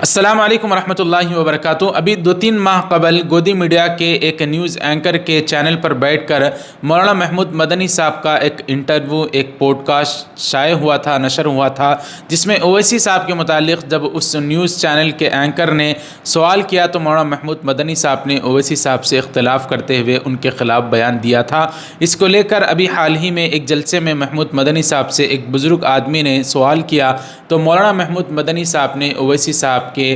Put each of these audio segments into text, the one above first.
السلام علیکم ورحمۃ اللہ وبرکاتہ۔ ابھی 2-3 ماہ قبل گودی میڈیا کے ایک نیوز اینکر کے چینل پر بیٹھ کر مولانا محمود مدنی صاحب کا ایک انٹرویو، ایک پوڈ کاسٹ شائع ہوا تھا، نشر ہوا تھا، جس میں اویسی صاحب کے متعلق جب اس نیوز چینل کے اینکر نے سوال کیا تو مولانا محمود مدنی صاحب نے اویسی صاحب سے اختلاف کرتے ہوئے ان کے خلاف بیان دیا تھا۔ اس کو لے کر ابھی حال ہی میں ایک جلسے میں محمود مدنی صاحب سے ایک بزرگ آدمی نے سوال کیا تو مولانا محمود مدنی صاحب نے اویسی صاحب کے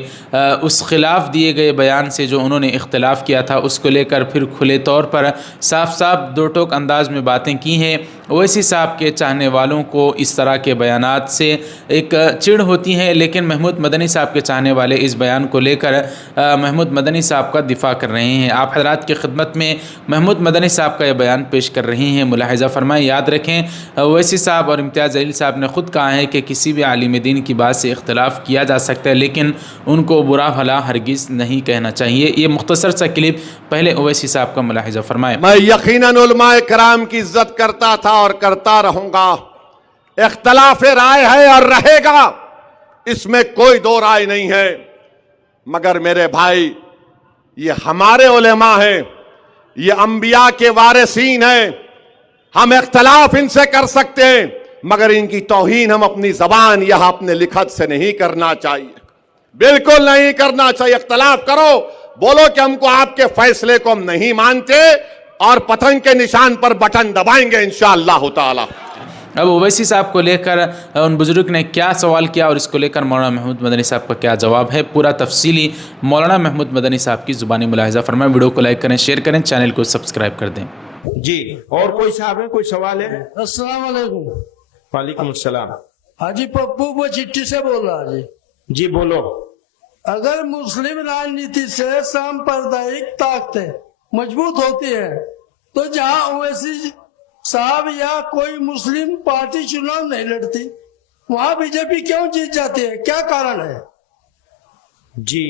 اس خلاف دیے گئے بیان سے جو انہوں نے اختلاف کیا تھا اس کو لے کر پھر کھلے طور پر صاف دو ٹوک انداز میں باتیں کی ہیں۔ اویسی صاحب کے چاہنے والوں کو اس طرح کے بیانات سے ایک چڑ ہوتی ہے، لیکن محمود مدنی صاحب کے چاہنے والے اس بیان کو لے کر محمود مدنی صاحب کا دفاع کر رہے ہیں۔ آپ حضرات کی خدمت میں محمود مدنی صاحب کا یہ بیان پیش کر رہے ہیں، ملاحظہ فرمائیں۔ یاد رکھیں، اویسی صاحب اور امتیاز جلیل صاحب نے خود کہا ہے کہ کسی بھی عالم دین کی بات سے اختلاف کیا جا سکتا ہے، لیکن ان کو برا بھلا ہرگز نہیں کہنا چاہیے۔ یہ مختصر سا کلپ پہلے اویسی صاحب کا ملاحظہ فرمائیں۔ میں یقیناً علماء کرام کی عزت کرتا تھا اور کرتا رہوں گا۔ اختلاف رائے ہے اور رہے گا، اس میں کوئی دو رائے نہیں ہے، مگر میرے بھائی یہ ہمارے علماء ہیں، یہ انبیاء کے وارثین ہیں۔ ہم اختلاف ان سے کر سکتے ہیں، مگر ان کی توہین ہم اپنی زبان یا اپنے لکھت سے نہیں کرنا چاہیے، بالکل نہیں کرنا چاہیے۔ اختلاف کرو، بولو کہ ہم کو آپ کے فیصلے کو ہم نہیں مانتے اور پتنگ کے نشان پر بٹن دبائیں گے انشاءاللہ تعالی۔ اب اویسی صاحب کو لے کر ان بزرگ نے کیا سوال کیا اور اس کو لے کر مولانا محمود مدنی صاحب کا کیا جواب ہے، پورا تفصیلی مولانا محمود مدنی صاحب کی زبانی ملاحظہ فرمائیں۔ ویڈیو کو لائک کریں، شیئر کریں، چینل کو سبسکرائب کر دیں۔ جی، اور کوئی صاحب ہے، کوئی سوال ہے؟ السلام علیکم۔ وعلیکم السلام۔ حاجی پپو وہ چٹھی سے بول رہا جی۔ جی بولو۔ اگر مسلم راجنیتی سے سامپردائک طاقتیں مضبوط ہوتی ہیں تو جہاں اویسی صاحب یا کوئی مسلم پارٹی چناؤ نہیں لڑتی وہاں بی جے پی کیوں جیت جاتی ہے، کیا کارن ہے؟ جی،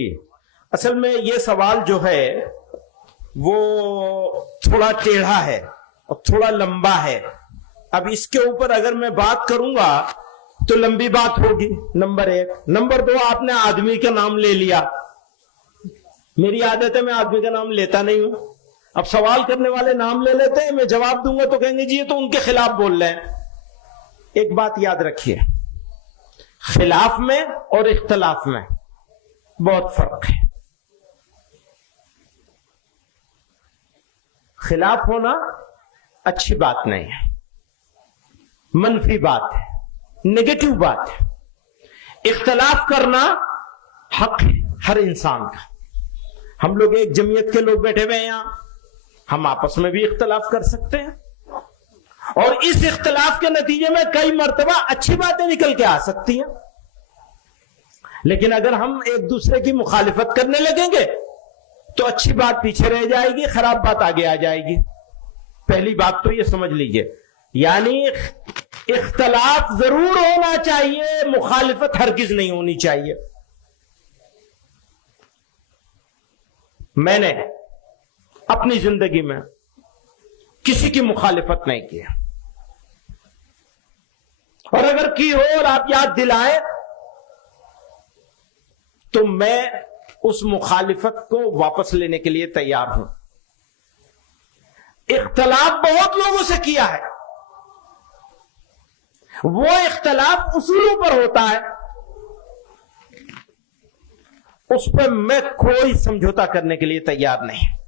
اصل میں یہ سوال جو ہے وہ تھوڑا ٹیڑھا ہے اور تھوڑا لمبا ہے۔ اب اس کے اوپر اگر میں بات کروں گا تو لمبی بات ہوگی، نمبر 1۔ نمبر 2، آپ نے آدمی کا نام لے لیا، میری عادت ہے میں آدمی کا نام لیتا نہیں ہوں۔ اب سوال کرنے والے نام لے لیتے ہیں، میں جواب دوں گا تو کہیں گے جی یہ تو ان کے خلاف بول رہے ہیں۔ ایک بات یاد رکھیے، خلاف میں اور اختلاف میں بہت فرق ہے۔ خلاف ہونا اچھی بات نہیں ہے، منفی بات ہے، نیگیٹو بات ہے۔ اختلاف کرنا حق ہے ہر انسان کا۔ ہم لوگ ایک جمعیت کے لوگ بیٹھے ہوئے ہیں یہاں، ہم آپس میں بھی اختلاف کر سکتے ہیں اور اس اختلاف کے نتیجے میں کئی مرتبہ اچھی باتیں نکل کے آ سکتی ہیں، لیکن اگر ہم ایک دوسرے کی مخالفت کرنے لگیں گے تو اچھی بات پیچھے رہ جائے گی، خراب بات آگے آ جائے گی۔ پہلی بات تو یہ سمجھ لیجئے، یعنی اختلاف ضرور ہونا چاہیے، مخالفت ہرگز نہیں ہونی چاہیے۔ میں نے اپنی زندگی میں کسی کی مخالفت نہیں کی، اور اگر کی ہو اور آپ یاد دلائیں تو میں اس مخالفت کو واپس لینے کے لیے تیار ہوں۔ اختلاف بہت لوگوں سے کیا ہے، وہ اختلاف اصولوں پر ہوتا ہے، اس پہ میں کوئی سمجھوتا کرنے کے لیے تیار نہیں۔